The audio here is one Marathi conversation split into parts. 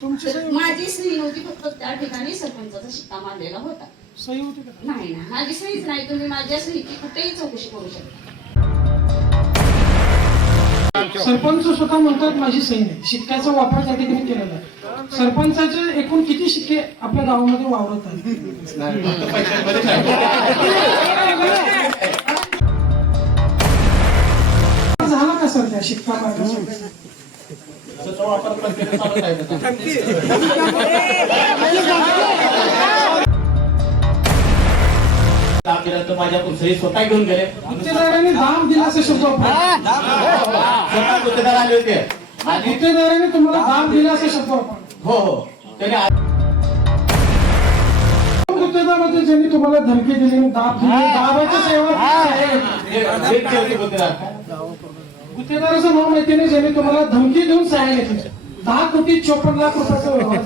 माझी सही नव्हती, फक्त त्या ठिकाणी सरपंचाचा शिक्का मारलेला होता. सही होती का? नाही ना, माझी सहीच नाही. तुम्ही माझ्या सहीची कुठेही चौकशी करू शकता. सरपंच स्वतः म्हणतात माझी सही नाही, शिक्क्याचा वापर त्या ठिकाणी केलेला आहे. सरपंचाचे एकूण किती शिक्के आपल्या गावामध्ये वावरत आहेत? झाला का सर त्या शिक्का मारण्यासाठी? माझ्या सही स्वतः घेऊन गेले. गुत्तेदारांनी दाम दिला असे शब्द वापरले. स्वतः गुत्तेदार आले होते आणि गुत्तेदारांनी तुम्हाला दाम दिला असे शब्द वापरले. हो हो त्याने गुत्तेदार होते ज्यांनी तुम्हाला धमकी दिली, दाब दिली, दाबाच्या सेवा. गुत्तेदाराचं नाव माहिती नाही, ज्यांनी तुम्हाला धमकी देऊन सहाय्य घेतली. 10,54,00,000 रुपयाचा व्यवहार.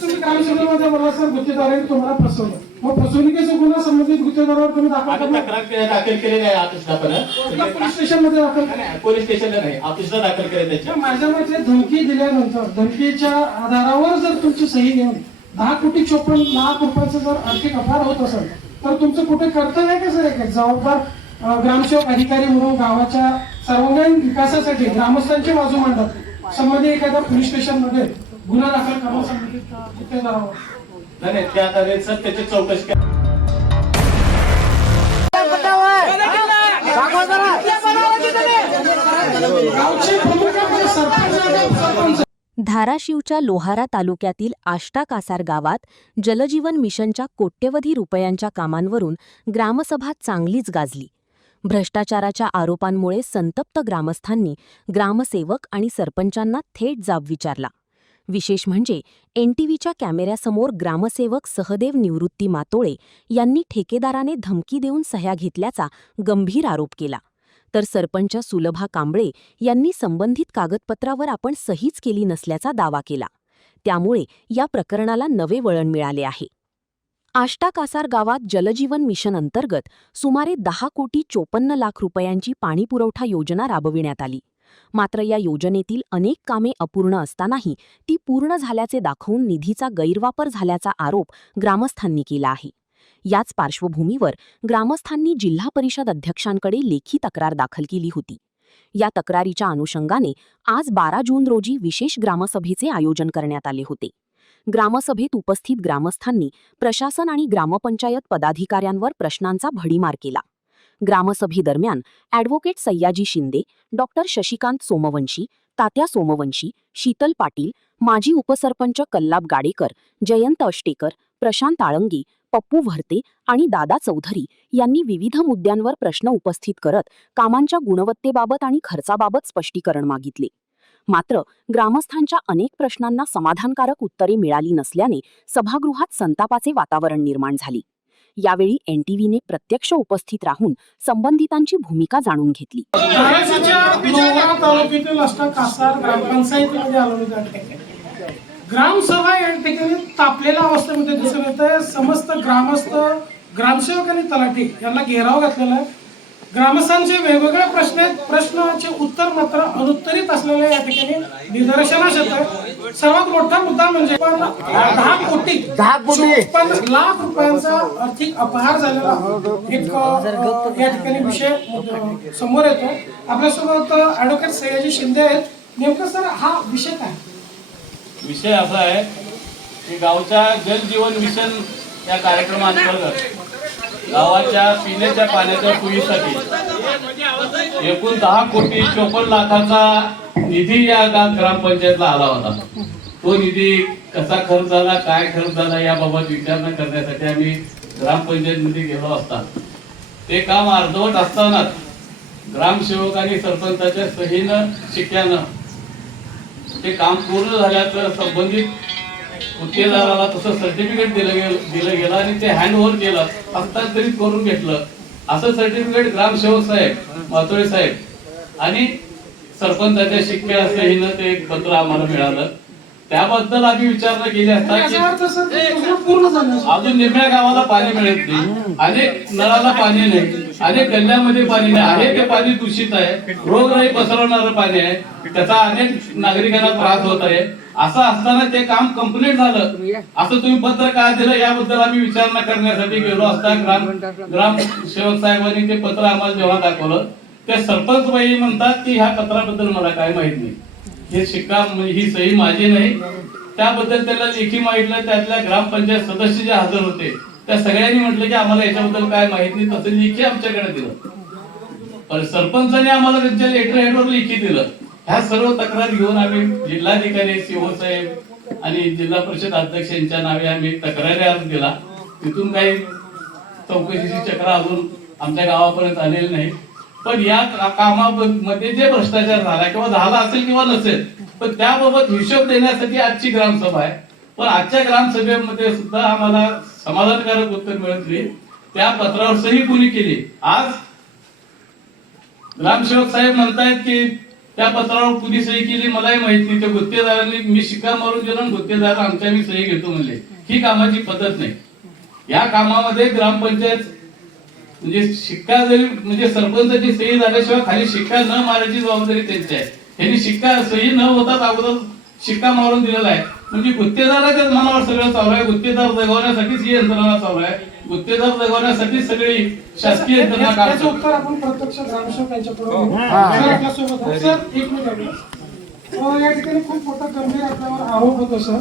तुम्ही ग्रामसभेमध्ये मला सर गुत्तेदारांनी तुम्हाला फसवलं, मग फसवणुकीचा गुन्हा संबंधित गुत्तेदारावर तुम्ही दाखल केलेले आहे ऑफिसला. पण पोलीस स्टेशनमध्ये दाखल पोलीस स्टेशनला नाही, ऑफिसला दाखल केले त्याच्या. माझ्या मते धमकी दिल्यानंतर धमकीच्या आधारावर जर तुमची सही घेऊन 10,54,00,000 रुपयाचा जर आर्थिक अपहार होत असेल तर तुमचं कुठे कर्तव्य आहे का सर? एक जबाबदार ग्रामसेवक अधिकारी म्हणून गावाच्या सर्वांगीण विकासासाठी ग्रामस्थांची बाजू मांडत संबंधित एखाद्या पोलीस स्टेशन मध्ये गुन्हा दाखल करणं संबंधित गुत्तेदारावर नाही त्या आधारे सर त्याची चौकशी गावचे प्रमुख म्हणजे सरपंच. धाराशिवच्या लोहारा तालुक्यातील आष्टा कासार गावात जलजीवन मिशनच्या कोट्यवधी रुपयांच्या कामांवरून ग्रामसभा चांगलीच गाजली. भ्रष्टाचाराच्या आरोपांमुळे संतप्त ग्रामस्थांनी ग्रामसेवक आणि सरपंचांना थेट जाब विचारला. विशेष म्हणजे एनटीव्हीच्या कॅमेऱ्यासमोर ग्रामसेवक सहदेव निवृत्ती मातोळे यांनी ठेकेदाराने धमकी देऊन सह्या घेतल्याचा गंभीर आरोप केला, तर सरपंच सुलभा कांबळे यांनी संबंधित कागदपत्रावर आपण सहीच केली नसल्याचा दावा केला. त्यामुळे या प्रकरणाला नवे वळण मिळाले आहे. आष्टा कासार गावात जलजीवन मिशन अंतर्गत सुमारे 10,54,00,000 रुपयांची पाणीपुरवठा योजना राबविण्यात आली. मात्र या योजनेतील अनेक कामे अपूर्ण असतानाही ती पूर्ण झाल्याचे दाखवून निधीचा गैरवापर झाल्याचा आरोप ग्रामस्थांनी केला आहे. याच पार्श्वभूमीवर ग्रामस्थांनी जिल्हा परिषद अध्यक्षांकडे लेखी तक्रार दाखल केली होती. या तक्रारीच्या अनुषंगाने आज 12 जून रोजी विशेष ग्रामसभेचे आयोजन करण्यात आले होते. ग्रामसभेत उपस्थित ग्रामस्थांनी प्रशासन आणि ग्रामपंचायत पदाधिकाऱ्यांवर प्रश्नांचा भडीमार केला. ग्रामसभेदरम्यान ॲडव्होकेट सय्याजी शिंदे, डॉक्टर शशिकांत सोमवंशी, तात्या सोमवंशी, शीतल पाटील, माजी उपसरपंच कल्लाब गाडेकर, जयंत अष्टेकर, प्रशांत आळंगी, पप्पू भरते आणि दादा चौधरी यांनी विविध मुद्द्यांवर प्रश्न उपस्थित करत कामांच्या गुणवत्तेबाबत आणि खर्चाबाबत स्पष्टीकरण मागितले. मात्र ग्रामस्थांच्या अनेक प्रश्नांना समाधानकारक उत्तरे मिळाली नसल्याने सभागृहात संतापाचे वातावरण निर्माण झाले. यावेळी एनटीव्हीने प्रत्यक्ष उपस्थित राहून संबंधितांची भूमिका जाणून घेतली. तालुक्यातील आष्टा कासार ग्रामपंचायतीमध्ये आलो होतो. ग्रामसभा या ठिकाणी तापलेल्या अवस्थेमध्ये दिसून येते. समस्त ग्रामस्थ, ग्रामसेवक आणि तलाठी यांना घेराव घातलेला आहे. ग्रामस्थांचे वेगवेगळे प्रश्न आहेत, प्रश्नाचे उत्तर मात्र अनुत्तरित असलेले या ठिकाणी निदर्शनास येतं. सर्वात मोठा मुद्दा म्हणजे 10,54,00,000 रुपयांचा आर्थिक अपहार झालेला एक या ठिकाणी विषय समोर येतो. आपल्यासोबत ॲडव्होकेट सय्याजी शिंदे आहेत. नेमकं सर हा विषय काय? विषय असा आहे की गावच्या जलजीवन मिशन या कार्यक्रमाअंतर्गत गावाच्या पिण्याच्या पाण्याच्या सोयीसाठी एकूण 10,54,00,000 निधी या ग्रामपंचायतला आला होता. तो निधी कसा खर्च झाला, काय खर्च झाला याबाबत विचारणा करण्यासाठी आम्ही ग्रामपंचायतमध्ये गेलो असता ते काम अर्धवट असतानाच ग्रामसेवक आणि सरपंचाच्या सहीनं शिक्क्यानं ते काम पूर्ण झाल्याचं संबंधित गुत्तेदाराला तसं सर्टिफिकेट दिलं गेलं आणि ते हँडओव्हर केलं, हस्तांतरित करून घेतलं. असं सर्टिफिकेट ग्रामसेवक साहेब, मातोळे साहेब आणि सरपंचाच्या शिक्क्या सहीनं ते एक पत्र आम्हाला मिळालं. त्याबद्दल आम्ही विचारणा केली असता की याचा अर्थ सर ती योजना पूर्ण झाली असेल. अजून निम्म्या गावाला पाणी मिळत नाही, अनेक नळाला पाणी नाही, अनेक गल्ल्यामध्ये पाणी नाही आहे, ते पाणी दूषित आहे, रोगराई पसरवणारं पाणी आहे, त्याचा अनेक नागरिकांना त्रास होत आहे. असं असताना ते काम कंप्लीट झालं असं तुम्ही पत्र का दिलं याबद्दल आम्ही विचारणा करण्यासाठी गेलो असता ग्रामसेवक साहेबांनी ते पत्र आम्हाला जेव्हा दाखवलं, ते सरपंच बाई म्हणतात की ह्या पत्राबद्दल मला काय माहित नाही, हे शिक्का ही सही माझी नाही. त्याबद्दल त्याला लेखी मागितलं, त्यातल्या ग्रामपंचायत सदस्य जे हजर होते त्या सगळ्यांनी म्हटलं की आम्हाला याच्याबद्दल काय माहित नाही, तसं लेखी आमच्याकडे दिलं. पण सरपंचाने आम्हाला त्यांच्या लेटर हेडवर लेखी दिलं. ह्या सर्व तक्रार घेऊन आम्ही जिल्हाधिकारी सीओ साहेब आणि जिल्हा परिषद अध्यक्ष यांच्या नावे आम्ही तक्रारी अर्ज दिला. तिथून काही चौकशीची चक्र अजून आमच्या गावापर्यंत आलेली नाही. पण या कामामध्ये जे भ्रष्टाचार झाला किंवा झाला असेल किंवा नसेल, पण त्याबाबत हिशोब देण्यासाठी आजची ग्रामसभा आहे. पण आजच्या ग्रामसभेमध्ये सुद्धा आम्हाला समाधानकारक उत्तर मिळत नाही. त्या पत्रावर सही कोणी केली? आज ग्रामसेवक साहेब म्हणतायत की त्या पत्रावर कुणी सही केली मलाही माहित नाही, त्या गुत्तेदारांनी मी शिक्का मारून दिला, गुत्तेदार आमच्या मी सही घेतो म्हणले. ही कामाची पद्धत नाही. या कामामध्ये ग्रामपंचायत म्हणजे शिक्का जरी म्हणजे सरपंचाची सही झाल्याशिवाय खाली शिक्का न मारायची जबाबदारी त्यांची आहे. त्यांनी शिक्का सही न होताच अगोदर शिक्का मारून दिलेला आहे. म्हणजे गुत्तेदाराच्याच मनावर सगळं चालू आहे. गुत्तेदार जगवण्यासाठीच ही यंत्रणा चालू आहे. गुत्तेदार जगवण्यासाठी सगळी शासकीय यंत्रणा काम याचं करते. उत्तर आपण प्रत्यक्ष ग्रामसेवक यांच्याकडून घेऊ. सर, आपल्यासोबत आहे. सर, एक मिनिट आहे. या ठिकाणी खूप मोठा गंभीर आपल्यावर आरोप होतो सर.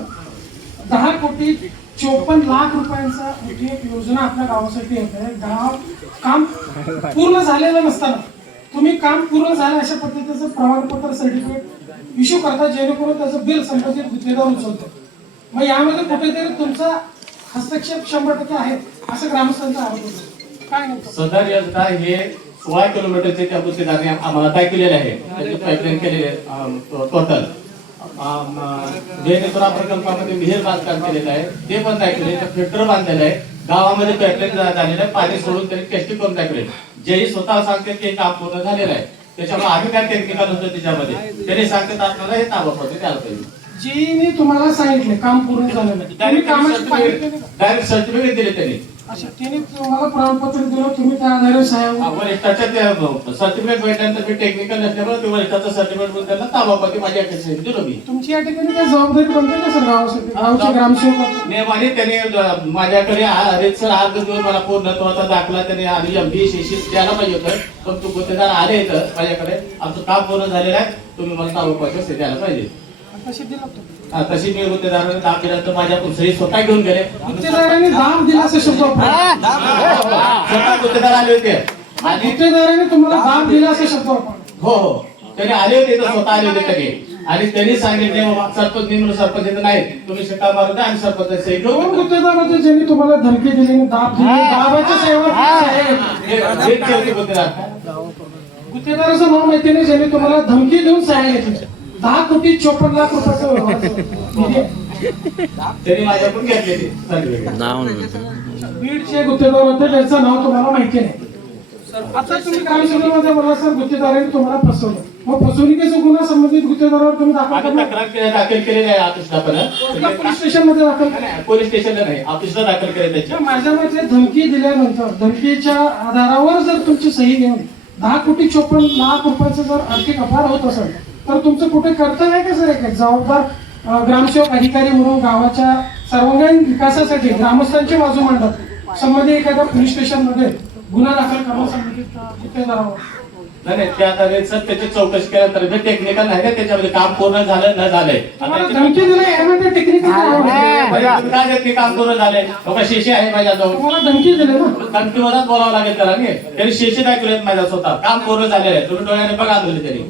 10,54,00,00,000 रुपयांचा जी एक योजना आपल्या गावासाठी येत आहे. गाव काम पूर्ण झालेलं नसताना तुम्ही काम पूर्ण झालं अशा पद्धतीचं प्रमाणपत्र सर्टिफिकेट इश्यू करता, जेणेकरून त्याचं बिल संबंधित गुत्तेदार उचलतो. मग यामध्ये कुठेतरी तुमचा हस्तक्षेप 100% आहे असं ग्रामस्थांचा आरोप होतो. काय नेमकं? सदर योजना हे 16 किलोमीटरचे त्या गुत्तेदाराने आम्हाला तय केलेले आहे. त्याची पाईपलाईन केलेली आहे टोटल. जेणेकरून प्रकल्पामध्ये विहीर बांधकाम केलेलं आहे ते पण तय केले, फिल्टर बांधलेलं आहे, गावामध्ये पाईपलाईन झालेलं आहे, पाणी सोडून त्यांनी टेस्टिंग करून टाकले. जेही स्वतः सांगते ते काम पूर्ण झालेलं आहे. त्याच्यामुळे आम्ही काय टेक्निकल होतो त्याच्यामध्ये त्यांनी सांगतात आपल्याला हे ताबडतोब द्यायला पाहिजे. जीनी तुम्हाला सांगितले काम पूर्ण झालं नाही, तुम्ही कामाची पाहणी केली का? डायरेक्ट सर्टिफिकेट दिले त्यांनी. अच्छा, तिने तुम्हाला प्रमाणपत्र दिलं, तुम्ही त्या आधारे साहेब वरिष्ठाच्या सर्टिफिकेट भेटल्यानंतर मी टेक्निकल नसल्यामुळे ते वरिष्ठाचं सर्टिफिकेट म्हणून त्यांना ताबापती माझ्या दिलो मी. तुमची या ठिकाणी काय जबाबदारी बनते का सर गावासाठी? गावचे ग्रामसेवक नियमाने त्यांनी माझ्याकडे सर अर्ज देऊन मला पूर्णत्वाचा दाखला त्यांनी आणि एमडी शेशी द्यायला पाहिजे होतं. पण तू गुत्तेदार आले इथं माझ्याकडे, आमचं काम पूर्ण झालेलं आहे, तुम्ही मला ताबापती द्यायला पाहिजे. कशी दिलं तुम्ही? तशी मी गुत्तेदाराने दाब दिला तर माझ्याकडून सही स्वतः घेऊन गेले. गुत्तेदारांनी दाब दिला असं शब्द वापरला. स्वतः गुत्तेदार आले होते आणि गुत्तेदारांनी तुम्हाला दाब दिला असं शब्द वापरला. हो हो त्यांनी आले होते इथं, स्वतः आले होते त्यांनी आणि त्यांनी सांगितले बाबा सरपंच नेमून सरपंच इथं नाही, तुम्ही शिक्का मारून द्या आणि सरपंच सही दोन घेऊन गुत्तेदार होते ज्यांनी तुम्हाला धमकी दिली आणि दाब दिली. दाबाच्या सेवा गुत्तेदाराचं नाव माहिती नाही, ज्यांनी तुम्हाला धमकी देऊन सहाय्य घेतली. 10,54,00,000 रुपयाचं व्यवहार. त्यांनी माझ्याकडून घेतले ते सर्टिफिकेट. बीडचे गुत्तेदार होते, त्याचं नाव तुम्हाला माहिती नाही. आता तुम्ही ग्रामसभेमध्ये बोलला सर गुत्तेदारांनी तुम्हाला फसवलं, मग फसवणुकीचा गुन्हा संबंधित गुत्तेदारावर तुम्ही दाखल आम्ही करणार? तक्रार दाखल केलेली आहे ऑफिसला कुठल्या पोलीस स्टेशन मध्ये दाखल करा. पोलीस स्टेशनला नाही ऑफिसला दाखल केले त्याच्या. माझ्या मते धमकी दिल्यानंतर धमकीच्या आधारावर जर तुमची सही घेऊन 10,54,00,000 रुपयाचं जर आर्थिक अपहार होत असेल तर तुमचं कुठे कर्तव्य आहे का सर? एक जबाबदार ग्रामसेवक अधिकारी म्हणून गावाच्या सर्वांगीण विकासासाठी ग्रामस्थांची बाजू मांडत संबंधित एखाद्या पोलीस स्टेशन मध्ये गुन्हा दाखल करणं संबंधित गुत्तेदारावर. नाही त्या आधारे सर त्याची चौकशी केल्यानंतर टेक्निकल नाही का त्याच्यामध्ये काम पूर्ण झालं न झालंय. तुम्हाला धमकी दिली यामध्ये टेक्निकल काय देत नाही काम पूर्ण झालंय. बाबा शेषे आहे माझ्याजवळ, तुम्हाला धमकी दिली ना? धमकीवरच बोलावं लागेल त्याला. त्यांनी शेषे दाखवले माझ्या स्वतः काम पूर्ण झालेलं आहे. तुम्ही डोळ्याने बघा आंदोलन त्यांनी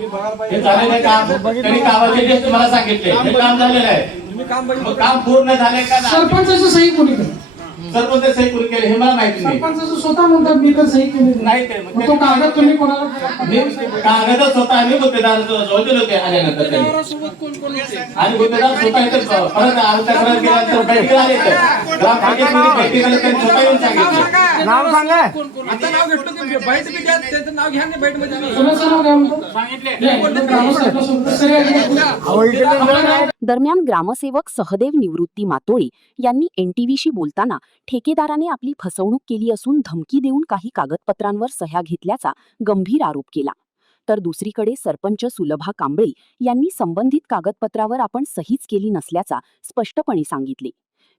हे झालेलं काम त्यांनी कामाचे लिस्ट मला सांगितले हे काम झालेलं आहे. मग काम पूर्ण झालंय का नाही? सरपंचाची सही कोणी केली? सरपंच सही करून केले हे मला माहिती नाही. सरपंचाचं स्वतः म्हणतात मी तर सही केली नाही ते मग तो कागद तुम्ही कोणाला मी कागद स्वतः आम्ही गुत्तेदार जवळ दिले होते आल्यानंतर त्यांनी. आणि गुत्तेदार स्वतः इथे परत तक्रार केल्यानंतर बैठकीला आले तर ग्रामपंचायतीमध्ये बैठक आले त्यांनी स्वतः येऊन सांगितलं. नाव सांगा आता नाव घेतलं की बाईट बी द्या त्याचं नाव घ्या ना बाईट मध्ये कोणाचं नाव काय म्हणतो ग्रामस्थांपासून सगळ्या दरम्यान ग्रामसेवक सहदेव निवृत्ती मातोळे यांनी एनटीव्हीशी बोलताना ठेकेदाराने आपली फसवणूक केली असून धमकी देऊन काही कागदपत्रांवर सह्या घेतल्याचा गंभीर आरोप केला. तर दुसरीकडे सरपंच सुलभा कांबळे यांनी संबंधित कागदपत्रावर आपण सहीच केली नसल्याचा स्पष्टपणे सांगितले.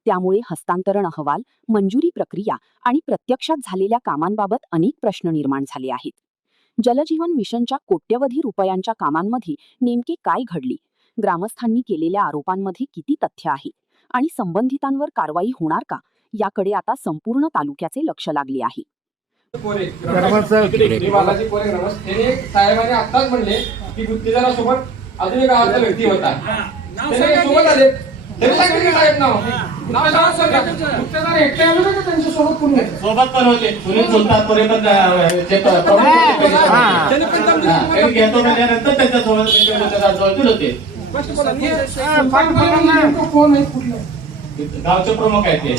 त्यामुळे हस्तांतरण अहवाल, मंजुरी प्रक्रिया आणि प्रत्यक्षात झालेल्या कामांबाबत अनेक प्रश्न निर्माण झाले आहेत. जलजीवन मिशनच्या कोट्यवधी रुपयांच्या कामांमध्ये नेमके काय घडले, ग्रामस्थांनी केलेल्या आरोपांमध्ये किती तथ्य आहे आणि संबंधितांवर कारवाई होणार का, याकडे आता संपूर्ण तालुक्याचे लक्ष लागले आहे. बालाजी पोरे ग्रामस्थ त्याने साहेबांनी आताच म्हणले की गुत्तेदारासोबत अजून एक गावातला व्यक्ती होता. त्याने सोबत आले तरी सांगितलं साहेब नाव गुत्तेदार एकटे आले ना का त्यांच्यासोबत कोणी होतं? सोबत पण होते सुनील सुलतान पोरे पण जे प्रमुख होते. त्याने पण दम हा, त्यांनी घेतो म्हणल्यानंतर त्यांच्यासोबत गुत्तेदार जवळ दिले होते. स्पष्ट बोला नेमकं कोण आहे कुठलं आहे? गावचे प्रमुख आहेत ते.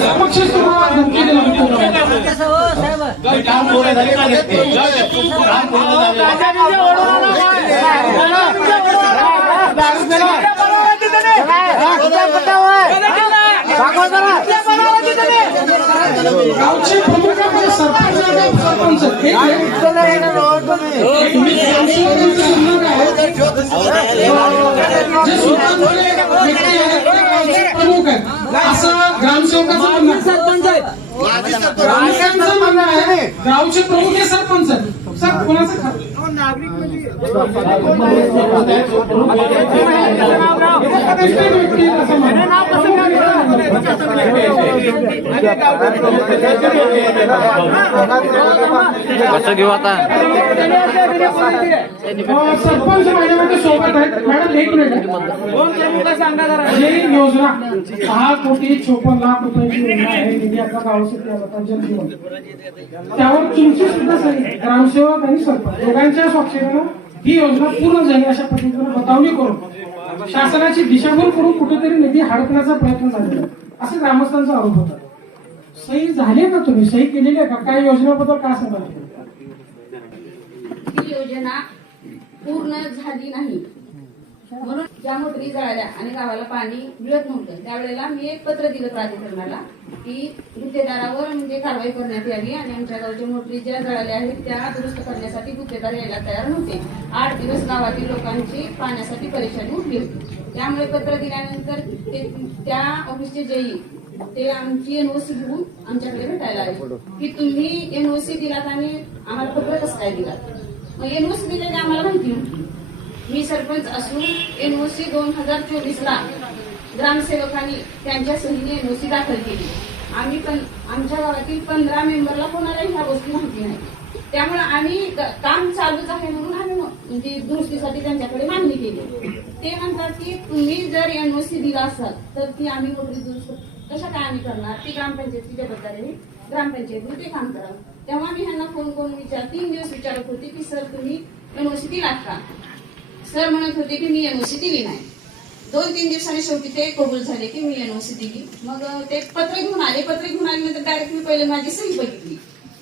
समक्षच तुम्हाला धमकी दिली होती. काम पूर्ण झाले का नाही ते? काम पूर्ण गावचे प्रमुख आपण सरपंच एक तुम्ही ग्रामसेवकांचं म्हणणं काय? जे स्वतःचे व्यक्ती आहेत, ते गावचे प्रमुख आहेत असं ग्रामसेवकाचं म्हणणं आहे. ग्रामसेवकांचं म्हणणं आहे गावचे प्रमुख हे सरपंच आहेत. सर कोणाचं खरं? कसं घेऊ आता सरपंच माझ्यामध्ये सोबत आहेत. मॅडम एक मिनिट. ही योजना 6,54,00,000 रुपयाची योजना आहे. निधी आपल्या गावासाठी आला होता जलजीवन. त्यावर तुमची सुद्धा सही ग्रामसेवक आणि सरपंच दोघांच्या स्वाक्षरीनं ही योजना पूर्ण झाली अशा पद्धतीने बतावणी करून शासनाची दिशाभूल करून कुठेतरी निधी हडपण्याचा प्रयत्न झालेला असं ग्रामस्थांचा आरोप होता. सही झाली का तुम्ही सही केलेली आहे का? काय योजनेबद्दल काय सांगाल? ही योजना पूर्ण झाली नाही म्हणून ज्या मोटरी जळाल्या आणि गावाला पाणी मिळत नव्हतं त्यावेळेला मी एक पत्र दिलं प्राधिकरणाला की गुत्तेदारावर म्हणजे कारवाई करण्यात यावी आणि आमच्या गावच्या मोटरी ज्या जळाल्या आहेत त्या दुरुस्त करण्यासाठी गुत्तेदार यायला तयार नव्हते. 8 दिवस गावातील लोकांची पाण्यासाठी परेशानी उठली होती. त्यामुळे पत्र दिल्यानंतर त्या ऑफिसचे जेई ते आमची एनओसी घेऊन आमच्याकडे भेटायला आले की तुम्ही एनओसी दिलात आणि आम्हाला पत्र कसं काय दिलात. मग एनओसी दिले ते आम्हाला माहिती नव्हती. मी सरपंच असून एनओसी 2024ला ग्रामसेवकांनी त्यांच्या सहीने एनओसी दाखल केली. आम्ही पण आमच्या गावातील 15 मेंबरला कोणालाही ह्या गोष्टी माहिती नाही. त्यामुळे आम्ही काम चालूच आहे म्हणून आम्ही म्हणजे दुरुस्तीसाठी त्यांच्याकडे मागणी केली. ते म्हणतात की तुम्ही जर एनओसी दिला असाल तर ती आम्ही मोटरी दुरुस्त कशा काय आम्ही करणार. ती ग्रामपंचायतीची जबाबदारी ग्रामपंचायतीने ते काम करावं. तेव्हा मी ह्यांना फोन करून 3 दिवस विचारत होते की सर तुम्ही एनओसी दिलात का. सर म्हणत होते की मी एनओसी दिली नाही. 2-3 दिवसांनी शेवटी ते कबूल झाले की मी एनओसी दिली. मग ते पत्र घेऊन आले. पत्र घेऊन आल्यानंतर डायरेक्ट मी पहिले माझी सही बघितली.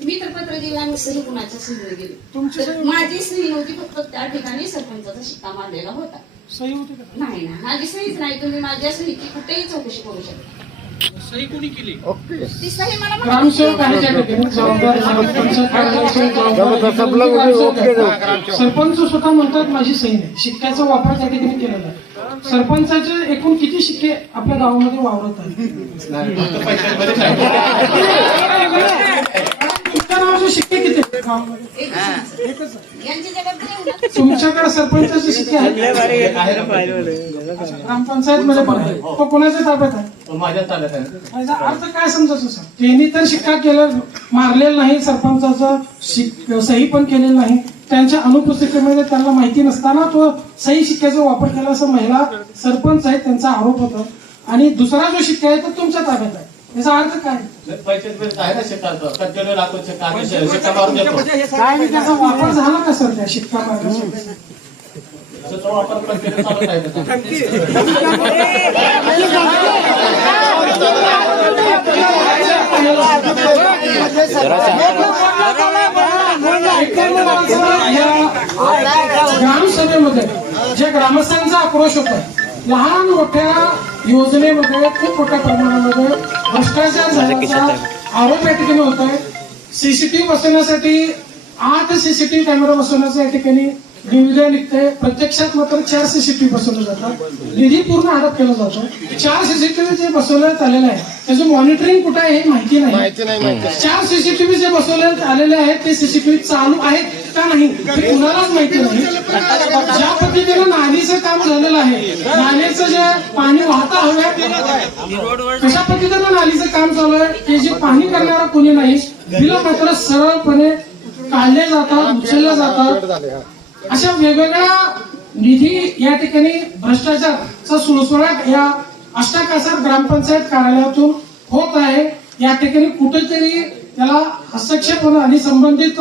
मी तर पत्र दिलं आणि सही कुणाच्या सहीवर गेली. माझी सही नव्हती फक्त त्या ठिकाणी सरपंचाचा शिक्का मारलेला होता. सही होती का? नाही ना माझी सहीच नाही. तुम्ही माझ्या सहीची कुठेही चौकशी करू शकता. सही कोणी केली ती सही मला ग्रामसेवक आहे त्या ठिकाणी जबाबदार सरपंच स्वतः म्हणतात माझी सही नाही. शिक्क्याचा वापर त्या ठिकाणी केलेला आहे. सरपंचाचे एकूण किती शिक्के आपल्या गावामध्ये वावरत आहेत? तुमच्या नावाचे शिक्के किती आहेत गावामध्ये? यांची जबाबदारी तुमच्याकडे सरपंचाचे शिक्के आहेत? ग्रामपंचायत मध्ये पण आहे. तो कोणाच्या ताब्यात आहे? माझ्या ताब्यात आहे. याचा अर्थ काय समजायचं सर? त्यांनी तर शिक्का केलं मारलेला नाही. सरपंचाचा सही पण केलेली नाही. त्यांच्या अनुपस्थितीमध्ये त्यांना माहिती नसताना तो सही शिक्क्याचा वापर केला असं महिला सरपंच आहेत त्यांचा आरोप होता. आणि दुसरा जो शिक्का आहे तो तुमच्या ताब्यात आहे. याचा अर्थ काय? पंचायत आहे ना शिक्का कंटिन्यू लागतो शिक्का आम्ही शिक्का मारून देतो आणि त्याचा वापर झाला का सर त्या शिक्का मारण्यासाठी? त्याचा वापर कंटिन्यू चालत आहे त्याचा. ग्रामसभेमध्ये जे ग्रामस्थांचा आक्रोश होता, लहान मोठ्या योजनेमध्ये खूप मोठ्या प्रमाणामध्ये भ्रष्टाचार झाल्याचा आरोप या ठिकाणी होत आहे. सीसीटीव्ही बसवण्यासाठी 8 सीसीटीव्ही कॅमेरा बसवण्याचं या ठिकाणी निविदा निघते. प्रत्यक्षात मात्र 4 सीसीटीव्ही बसवले जातात. निधी पूर्ण हडप केला जातो. 4 सीसीटीव्ही जे बसवण्यात आलेले आहे त्याचं मॉनिटरिंग कुठे आहे हे माहिती नाही. 4 सीसीटीव्ही जे बसवण्यात आलेले आहेत ते सीसीटीव्ही चालू आहेत का नाही हे कुणालाच माहिती नाही. ज्या पद्धतीने नालीचं काम झालेलं आहे, नालीचं जे पाणी वाहता हवं कशा पद्धतीने नालीचं काम चालू आहे ते जे पाणी करणारा कोणी नाही, बिलं मात्र सरळपणे काढले जातात, उचलले जातात. अशा वेगवेगळ्या निधी या ठिकाणी भ्रष्टाचारचा सुळसुळाट या अष्टाकासार ग्रामपंचायत कार्यालयातून होत आहे. या ठिकाणी कुठेतरी त्याला हस्तक्षेप होणं आणि संबंधित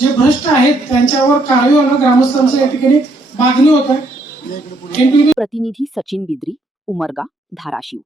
जे भ्रष्ट आहेत त्यांच्यावर कारवाई होणं ग्रामस्थांचं या ठिकाणी मागणी होत आहे. प्रतिनिधी सचिन बिद्री, उमरगा, धाराशिव.